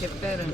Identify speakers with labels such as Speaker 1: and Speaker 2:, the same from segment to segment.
Speaker 1: చెప్పారు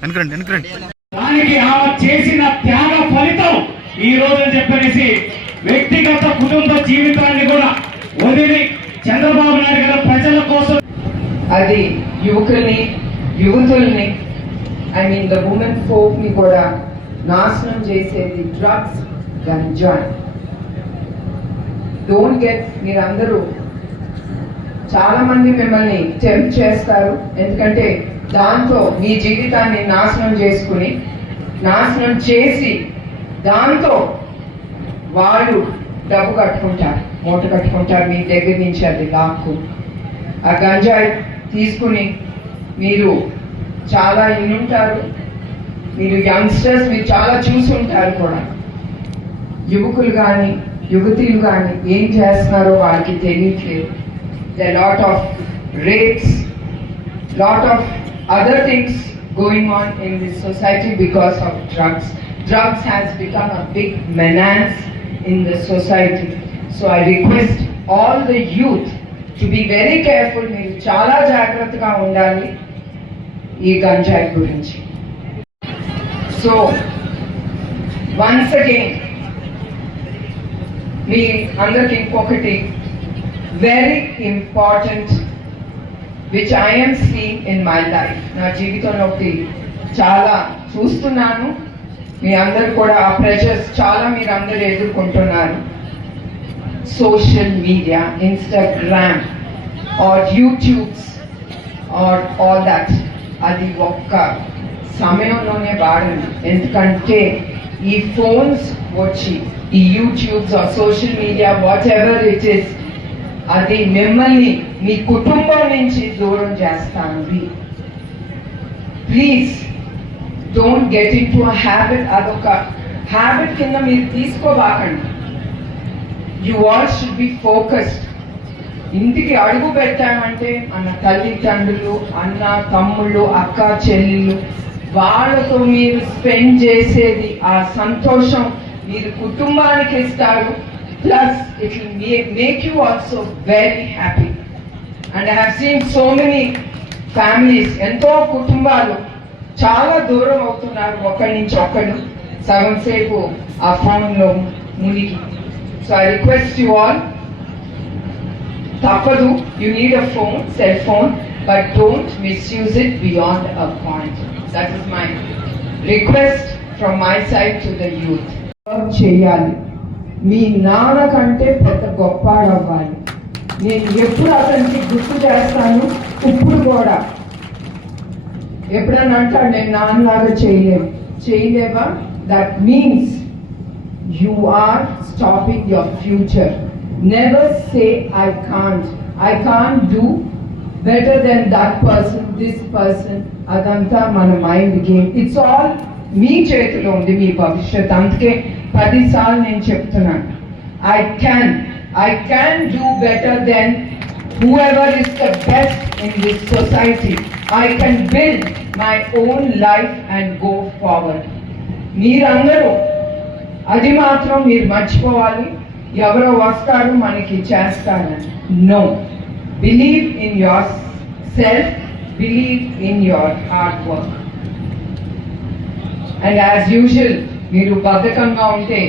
Speaker 2: వెనకరండి వెనకరండి.
Speaker 3: దానికి ఆమె చేసిన త్యాగ ఫలితం ఈ రోజు అని చెప్పనేసి వ్యక్తిగత కుటుంబ జీవితాన్ని కూడా వదిలి చంద్రబాబు నాయుడు గారు ప్రజల కోసం
Speaker 4: అది యువకుల్ని యువతుల్ని ఐ మీన్ ద ఉమెన్ ఫోక్ని కూడా నాశనం చేసేది డ్రగ్స్ గంజాయి డోంట్ గెట్ మీరందరూ చాలా మంది మిమ్మల్ని టెంప్ చేస్తారు. ఎందుకంటే దాంతో మీ జీవితాన్ని నాశనం చేసుకుని నాశనం చేసి దాంతో వాళ్ళు డబ్బు కట్టుకుంటారు మూట కట్టుకుంటారు మీ దగ్గర నుంచి అది లాక్కు. ఆ గంజాయి తీసుకుని మీరు చాలా ఇన్నుంటారు మీరు యంగ్స్టర్స్ మీరు చాలా చూసి ఉంటారు కూడా యువకులు కానీ యువతీలు కానీ ఏం చేస్తున్నారో వాళ్ళకి తెలియట్లేదు the lot of rates lot of other things going on in this society because of drugs. Drugs has become a big menace in the society. So I request all the youth to be very careful. మీరు చాలా జాగ్రత్తగా ఉండాలి ఈ గంజాయి గురించి so once again మీ అందరికి ఇంకొకటి very important which I'm seen in my life నా జీవితంలో ఒకటి చాలా చూస్తున్నాను. మీ అందరు కూడా ఆ ప్రెషర్స్ చాలా మీరు అందరు ఎదుర్కొంటున్నారు. Social media Instagram or YouTubes or all that అది ఒక్క సమయంలోనే వాడండి ఎందుకంటే ఈ ఫోన్స్ వచ్చి ఈ YouTubes social media whatever it is అది మిమ్మల్ని మీ కుటుంబం నుంచి దూరం చేస్తాను. Please don't get into habit అదొక హ్యాబిట్ కింద మీరు తీసుకోబాకండి. You all should be focused ఇంటికి అడుగు పెట్టామంటే మన తల్లిదండ్రులు అన్న తమ్ముళ్ళు అక్క చెల్లెళ్ళు వాళ్ళతో మీరు స్పెండ్ చేసేది ఆ సంతోషం మీరు కుటుంబానికి ఇస్తారు. Plus it will make you also very happy and I have seen so many families ఎంతో కుటుంబాలు చాలా దూరం అవుతున్నారు ఒకరి నుంచి ఒకరు. సగం సేపు ఆ ఫోన్లో మునిగి. So I request you all తప్పదు you need a phone cell phone but don't misuse it beyond a point that is my request from my side to the youth చేయాలి. మీ నాన్న కంటే పెద్ద గొప్ప అవ్వాలి నేను ఎప్పుడు అతనికి గుర్తు చేస్తాను? ఇప్పుడు కూడా. ఎప్పుడన్నా అంటాడు నేను నాన్నలాగా చేయలేవు చేయలేవా? That means you are stopping your future never say I can't I can't do better than that person this person అదంతా మన మైండ్ గేమ్ ఇట్స్ ఆల్ మీ చేతిలో ఉంది మీ భవిష్యత్ అందుకే పదిసార్లు నేను చెప్తున్నాను. I can I can do better than whoever is the best in this society I can build my own life and go forward మీరందరూ అది మాత్రం మీరు మర్చిపోవాలి. ఎవరో వస్తారు మనకి చేస్తారని no Believe in yourself, self in in hard hard work and as usual మీరు బద్ధకంగా ఉంటే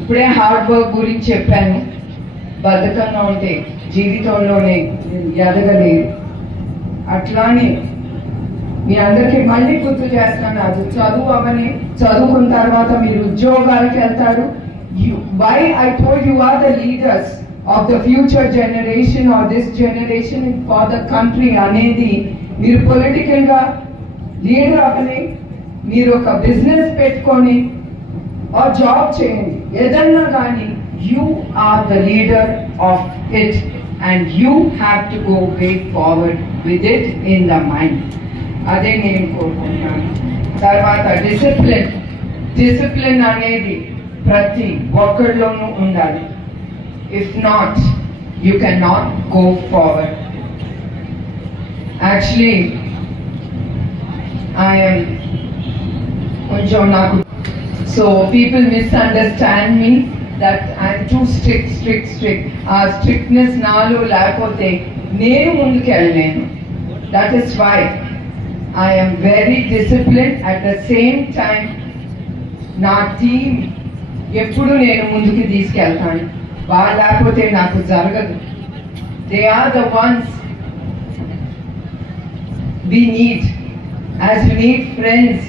Speaker 4: ఇప్పుడే హార్డ్ వర్క్ గురించి చెప్పాను. బద్ధకంగా ఉంటే జీవితంలోనే ఎదగలేదు అట్లానే మీ అందరికీ మళ్ళీ గుర్తు చేస్తాను అది చదువు అవని చదువుకున్న తర్వాత మీరు ఉద్యోగాలకు వెళ్తారు. Why I told you are the leaders of the future generation or this generation for the country అనేది మీరు పొలిటికల్గా లీడర్ అవని మీరు ఒక బిజినెస్ పెట్టుకొని ఆ జాబ్ చేయండి. ఏదన్నా కానీ you are the leader of it and you have to go way forward with it in the mind అదే నేను కోరుకుంటున్నాను. తర్వాత డిసిప్లిన్ డిసిప్లిన్ అనేది ప్రతి ఒక్కరిలోనూ ఉండాలి. If not you can not go forward actually I'm కొంచెం నాకు so people misunderstand me that I'm too strict strict strict ఆ స్ట్రిక్ట్నెస్ నాలో లేకపోతే నేను ముందుకు వెళ్ళలేను that is why I'm very discipline at the same time నా టీం ఎప్పుడు నేను ముందుకు తీసుకెళ్తాను వాళ్ళు లేకపోతే నాకు జరగదు. They are the ones we need as you need friends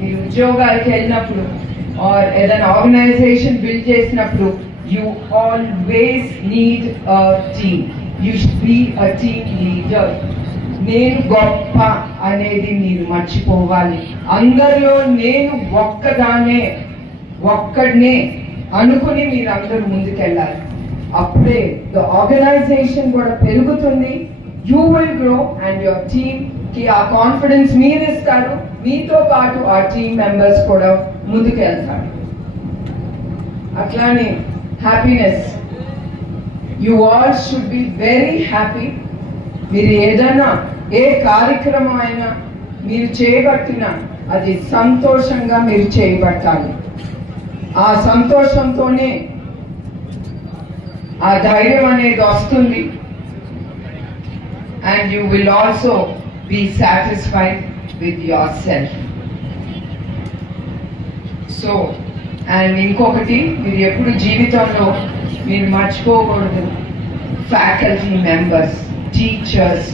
Speaker 4: మీరు ఉద్యోగాలకి వెళ్ళినప్పుడు ఆర్ ఏదైనా ఆర్గనైజేషన్ బిల్డ్ చేసినప్పుడు you always need a team you should be a team leader నేను గొప్ప అనేది మీరు మర్చిపోవాలి. అందరిలో నేను ఒక్కదానే ఒక్కడనే అనుకుని మీరు అందరూ ముందుకెళ్ళాలి. అప్పుడే ద ఆర్గనైజేషన్ కూడా పెరుగుతుంది. You will grow and your టీమ్కి ఆ కాన్ఫిడెన్స్ మీరు ఇస్తారు. మీతో పాటు ఆ టీమ్ మెంబర్స్ కూడా ముందుకు వెళ్తారు అట్లానే happiness you all should be very happy మీరు ఏదైనా ఏ కార్యక్రమం అయినా మీరు చేయబట్టినా అది సంతోషంగా మీరు చేయబట్టాలి ఆ సంతోషంతోనే ఆ ధైర్యం అనేది వస్తుంది. And you will also be satisfied with yourself so and ఇంకొకటి మీరు ఎప్పుడు జీవితంలో మీరు మర్చిపోకూడదు. Faculty members teachers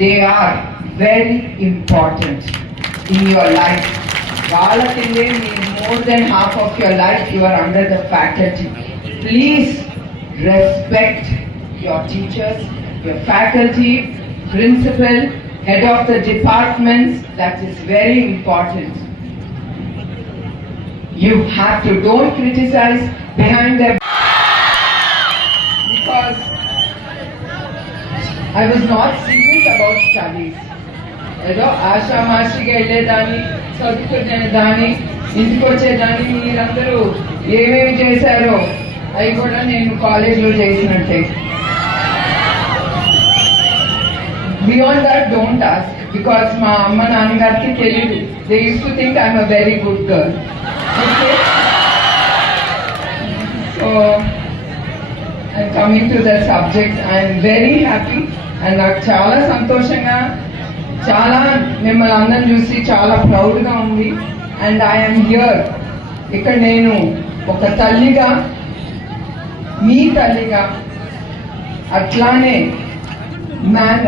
Speaker 4: they are very important in your life Kalatilin, more than half of your life you are under the faculty. Please respect your teachers, your faculty, principal, head of the departments. That is very important. You have to don't criticize behind their because I was not serious about studies. ఏదో ఆషామాషిగా వెళ్ళేదాన్ని చదువుకునేదాన్ని ఇంటికి వచ్చేదాన్ని మీరందరూ ఏమేమి చేశారో అవి కూడా నేను కాలేజ్లో చేసినట్టే. Beyond that don't ask because మా అమ్మ నాన్నగారికి తెలియదు they use to think I'm a very good girl okay so and coming to the subject I'm very happy and నాకు చాలా సంతోషంగా చాలా మిమ్మల్ని అందరం చూసి చాలా ప్రౌడ్గా ఉంది. అండ్ ఐఎమ్ హియర్ ఇక్కడ నేను ఒక తల్లిగా మీ తల్లిగా అట్లానే మ్యాన్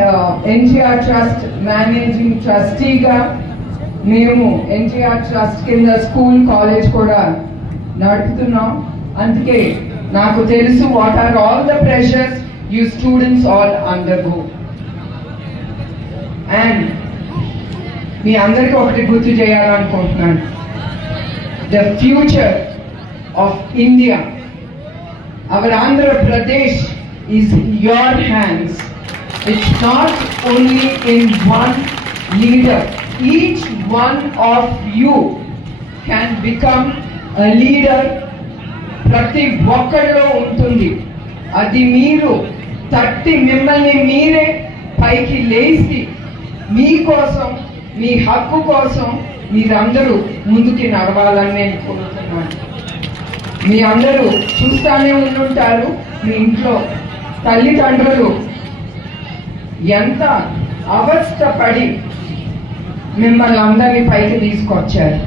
Speaker 4: ఎన్జిఆర్ ట్రస్ట్ మేనేజింగ్ ట్రస్టీగా మేము ఎన్జిఆర్ ట్రస్ట్ కింద స్కూల్ కాలేజ్ కూడా నడుపుతున్నాం. అందుకే నాకు తెలుసు what are all the pressures you students all undergo and మీ అందరికీ ఒకటి గుర్తు చేయాలనుకుంటున్నాను. The future of India our Andhra Pradesh is your hands it's not only in one leader each one of you can become a leader ప్రతి ఒక్కరిలో ఉంటుంది. అది మీరు తట్టి మిమ్మల్ని మీరే పైకి లేచి మీకోసం మీ హక్కు కోసం మీరందరూ ముందుకి నడవాలని నేను కోరుతున్నాను. మీ అందరూ చూస్తానే ఉండుంటారు మీ ఇంట్లో తల్లిదండ్రులు ఎంత అవస్థపడి మిమ్మల్ని అందరినీ పైకి తీసుకొచ్చారు.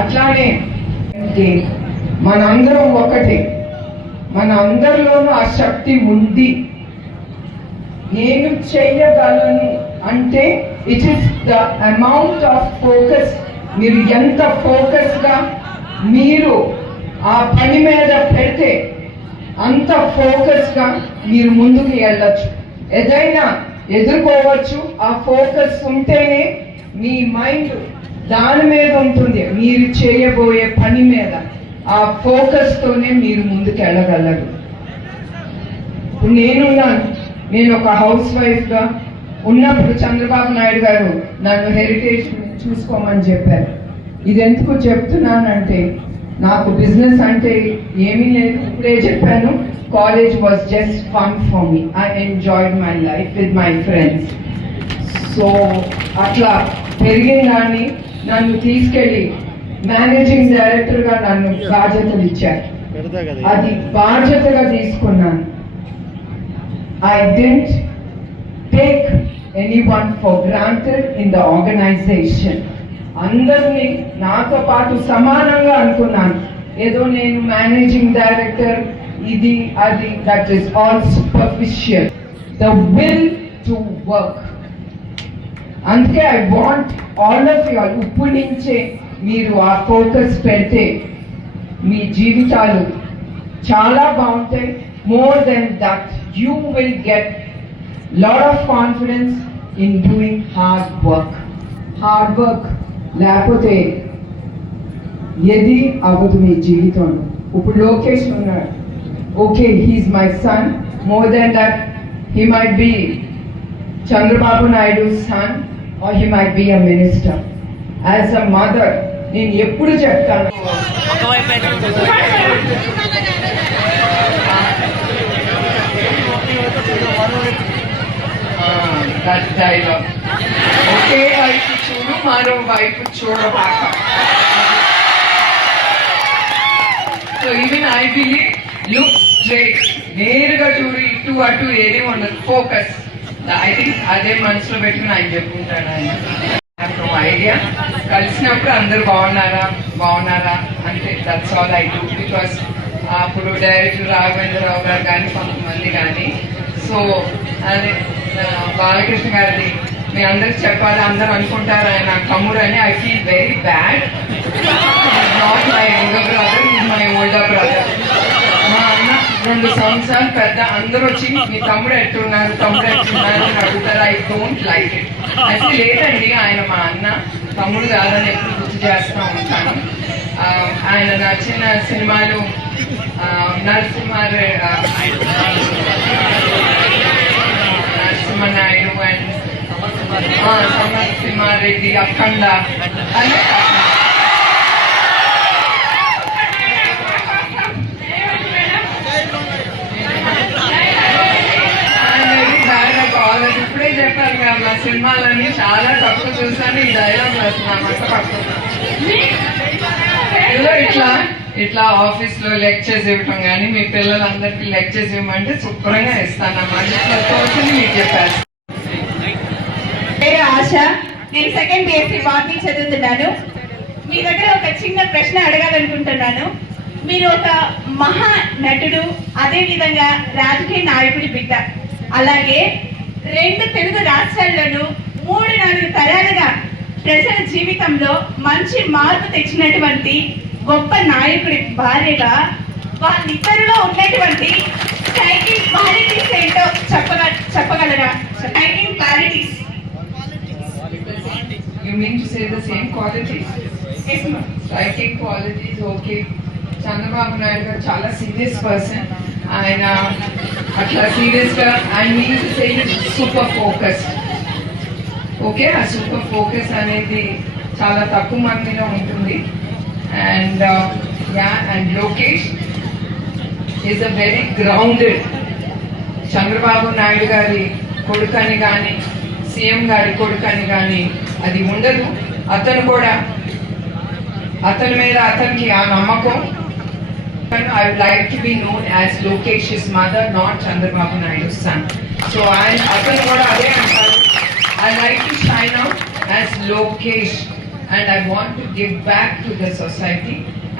Speaker 4: అట్లానే మనందరం ఒకటే మన అందరిలోనూ ఆ శక్తి ఉంది. నేను చేయగలను అంటే it is the amount of focus మీరు ఎంత ఫోకస్గా మీరు ఆ పని మీద పెడితే అంత ఫోకస్గా మీరు ముందుకు వెళ్ళచ్చు. ఏదైనా ఎదుర్కోవచ్చు. ఆ ఫోకస్ ఉంటేనే మీ మైండ్ దాని మీద ఉంటుంది. మీరు చేయబోయే పని మీద ఆ ఫోకస్తోనే మీరు ముందుకు వెళ్ళగలరు. ఇప్పుడు నేనున్నాను. నేను ఒక హౌస్ వైఫ్గా ఉన్నప్పుడు చంద్రబాబు నాయుడు గారు నన్ను హెరిటేజ్ చూసుకోమని చెప్పారు. ఇది ఎందుకు చెప్తున్నానంటే నాకు బిజినెస్ అంటే ఏమీ లేదు. ఇప్పుడే చెప్పాను college was just fun for me I enjoyed my life with my friends so అట్లా పెరిగిన దాన్ని నన్ను తీసుకెళ్ళి మేనేజింగ్ డైరెక్టర్గా నన్ను బాధ్యతలు ఇచ్చారు. అది బాధ్యతగా తీసుకున్నాను. I didn't take anyone for granted in the organization. Organization అందరినీ నాతో పాటు సమానంగా అనుకున్నాను. ఏదో నేను మేనేజింగ్ డైరెక్టర్ ఇది అది that is all superficial the will to work అందుకే I want all of you ఇప్పుడు నుంచే మీరు ఆ ఫోకస్ పెడితే మీ జీవితాలు చాలా బాగుంటాయి. More than that you will get lot of confidence in doing hard work hard work లేకపోతే ఏది అవ్వదు మీ జీవితంలో ఇప్పుడు లోకేష్ ఉన్నాడు okay he's my son more than that he might be Chandrababu Naidu son or he might be a minister as a mother నేను ఎప్పుడు చెప్తాను? డైలాగ్ ఒకే వైపు చూడు మరో వైపు చూడబాక so even I believe look straight నేరుగా చూడు ఇటు అటు ఏది ఉండదు. ఫోకస్ ఐ థింక్ అదే మనసులో పెట్టుకుని ఆయన చెప్పుకుంటాడు ఆయన. ఐడియా కలిసినప్పుడు అందరు బాగున్నారా? బాగున్నారా? అంటే that's all I do because అప్పుడు డైరెక్టర్ రాఘవేంద్రరావు గారు కానీ కొంతమంది కానీ. సో అదే బాలకృష్ణ గారిది మీ అందరికి చెప్పాలి అందరూ అనుకుంటారు ఆయన తమ్ముడు అని. I feel very bad not my younger brother my older brother మా అన్న రెండు సంవత్సరాలు పెద్ద అందరూ వచ్చి మీ తమ్ముడు ఎట్టున్నారు తమ్ముడు ఎట్టున్నారు అని అడుగుతారు. ఐ డోంట్ లైక్ ఇట్ అయితే లేదండి ఆయన మా అన్న. తమ్ముడు కాదని ఎప్పుడు గుర్తు చేస్తూ ఉంటాను. ఆయన నచ్చిన సినిమాలు నరసింహారెడ్డి నరసింహారె ఆ, నరసింహనాయుడు అండ్ నరసింహారెడ్డి అఖండ. ఇప్పుడే చెప్పాను కదా నా సినిమాలన్నీ చాలా తక్కువ చూసాను ఈ డైలాగ్ వేస్తున్నామంట ఇట్లా ఇట్లా ఆఫీస్లో లెక్చర్స్ ఇవ్వటం కానీ మీ పిల్లలందరికీ లెక్చర్స్ ఇవ్వమంటే శుభ్రంగా ఇస్తాను అన్నమాట మీకు చెప్పారు
Speaker 2: ఆశ. నేను సెకండ్ బిఎస్సి మార్నింగ్ చదువుతున్నాను. మీ దగ్గర ఒక చిన్న ప్రశ్న అడగాలనుకుంటున్నాను. మీరు ఒక మహా నటుడు అదే విధంగా రాజకీయ నాయకుడి బిడ్డ. అలాగే రెండు తెలుగు రాష్ట్రాల్లోనూ మూడు నాలుగు తరాలుగా ప్రజల జీవితంలో మంచి మార్పు తెచ్చినటువంటి గొప్ప నాయకుడి భార్యగా వాళ్ళిద్దరిలో ఉన్నటువంటి స్ట్రైకింగ్ క్వాలిటీస్ ఏంటో చెప్పగ చెప్పగలరా? Striking qualities
Speaker 4: you mean to say the same qualities
Speaker 2: Yes, ma'am.
Speaker 4: Striking qualities okay Chandrababu Naidu garu చాలా సీరియస్ పర్సన్ ఆయన అట్లా సీరియస్గా ఆయన mean to say super focus okay ఆ సూపర్ ఫోకస్ అనేది చాలా తక్కువ మందిలో ఉంటుంది. And uh, yeah, and Lokesh is a very grounded. Chandrababu Naidu గారి కొడుకని కానీ సీఎం గారి కొడుకని కానీ అది ఉండదు. అతను కూడా అతని మీద అతనికి ఆ నమ్మకం. I would like to be known as Lokesh mother not Chandrababu Naidu son so ఆయన అతను కూడా అదే అంటారు. I like to shine out as Lokesh and I want to give back to the society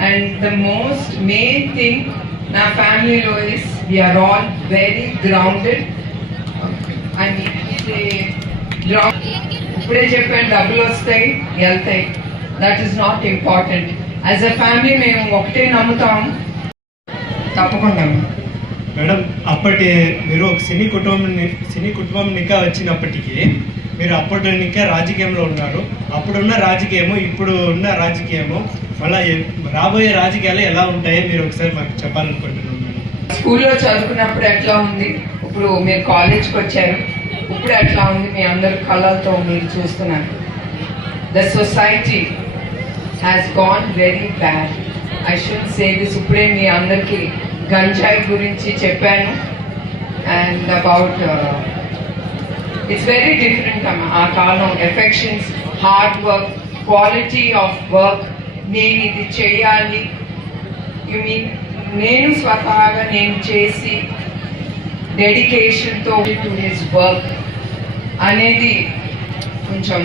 Speaker 4: and the most main thing నా ఫ్యామిలీలో is we are all very grounded I mean ఇప్పుడే చెప్పాను డబ్బులు వస్తాయి వెళ్తాయి. That is not important as a family మేము ఒకటే నమ్ముతాం. తప్పకుండా
Speaker 5: మేడం అప్పటి మీరు ఒక సినీ కుటుంబం సినీ కుటుంబం వచ్చినప్పటికీ మీరు అప్పటి రాజకీయంలో ఉన్నారు. అప్పుడున్న రాజకీయము ఇప్పుడు ఉన్న రాజకీయము మళ్ళీ రాబోయే రాజకీయాలు ఎలా ఉంటాయో మీరు ఒకసారి మాకు చెప్పాలనుకుంటున్నాను మేడం.
Speaker 4: స్కూల్లో చదువుకున్నప్పుడు ఎట్లా ఉంది? ఇప్పుడు మీరు కాలేజ్కి వచ్చారు. ఇప్పుడు ఎట్లా ఉంది మీ అందరి కళలతో మీరు చూస్తున్నారు? The society has gone very bad I should say this ఇప్పుడే మీ అందరికీ గంజాయి గురించి చెప్పాను. And about it's very different అమ్మ ఆ కాలం. Affections hard work quality of work నేను ఇది చేయాలి. యు మీన్ నేను స్వతహాగా నేను చేసి డెడికేషన్తో టు హిస్ వర్క్ అనేది కొంచెం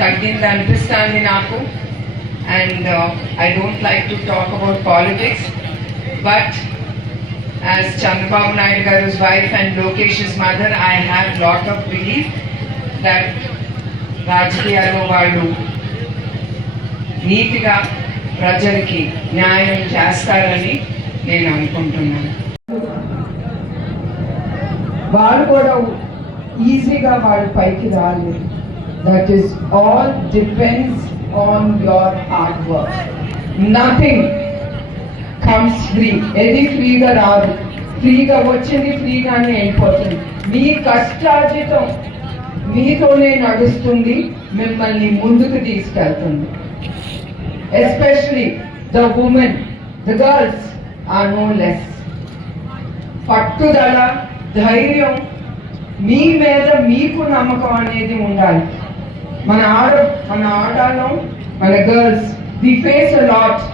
Speaker 4: తగ్గింది అనిపిస్తుంది నాకు. And I don't like to talk about politics but as Chandrababu Naidu గారు's wife and Lokesh's mother, I have lot of belief that రాజకీయాల్లో వాళ్ళు నీతిగా ప్రజలకి న్యాయం చేస్తారని నేను అనుకుంటున్నాను. వాళ్ళు కూడా ఈజీగా వాళ్ళు పైకి రాలేదు. That is all depends on your hard work nothing comes free ఏది ఫ్రీగా రాదు. ఫ్రీగా వచ్చింది ఫ్రీగానే అయిపోతుంది. మీ కష్టార్జితం మీతోనే నడుస్తుంది మిమ్మల్ని ముందుకు తీసుకెళ్తుంది. Especially the women the girls are no less పట్టుదల ధైర్యం మీ మీద మీకు నమ్మకం అనేది ఉండాలి. మన ఆడ మన ఆటలో మన girls we face a lot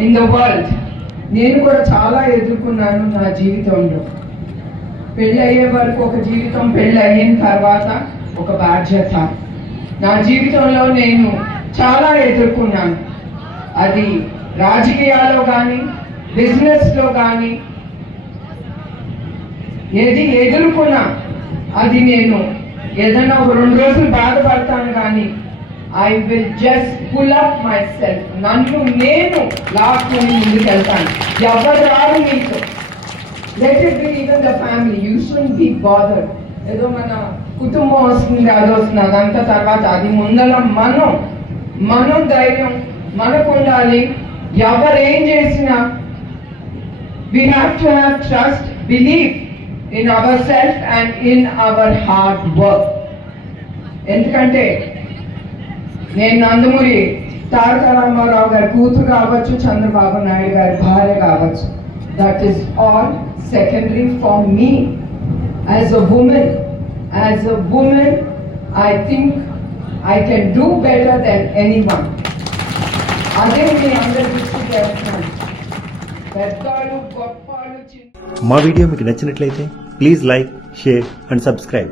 Speaker 4: in the world. నేను కూడా చాలా ఎదుర్కొన్నాను నా జీవితంలో. పెళ్ళి అయ్యే వరకు ఒక జీవితం పెళ్ళి అయిన తర్వాత ఒక బాధ్యత. నా జీవితంలో నేను చాలా ఎదుర్కొన్నాను. అది రాజకీయాల్లో కానీ బిజినెస్లో కానీ ఏది ఎదుర్కొన్నా అది నేను ఏదైనా ఒక రెండు రోజులు బాధపడతాను కానీ I will just pull up myself నన్ను నేను లాక్కొని ముందుకెళ్తాను. ఎవరు రాదు మీకు? Let it be even the family you should be bother ఏదో మన కుటుంబం వస్తుంది అది వస్తుంది. అదంతా తర్వాత అది ముందర మనం మనం ధైర్యం మనకు ఉండాలి. ఎవరేం చేసినా చేసినా have to have trust believe in ourself and in our hard work ఎందుకంటే నేను నందమూరి తారక రామారావు గారి కూతురు కావచ్చు చంద్రబాబు నాయుడు గారి భార్య కావచ్చు. That is all secondary for me as a women as a women I think I can do better than anyone అదే మీ అందరి దృష్టి చేస్తున్నాను. పెద్దవాళ్ళు గొప్పవాళ్ళు చిన్న
Speaker 6: మా వీడియో మీకు నచ్చినట్లయితే please like share and subscribe.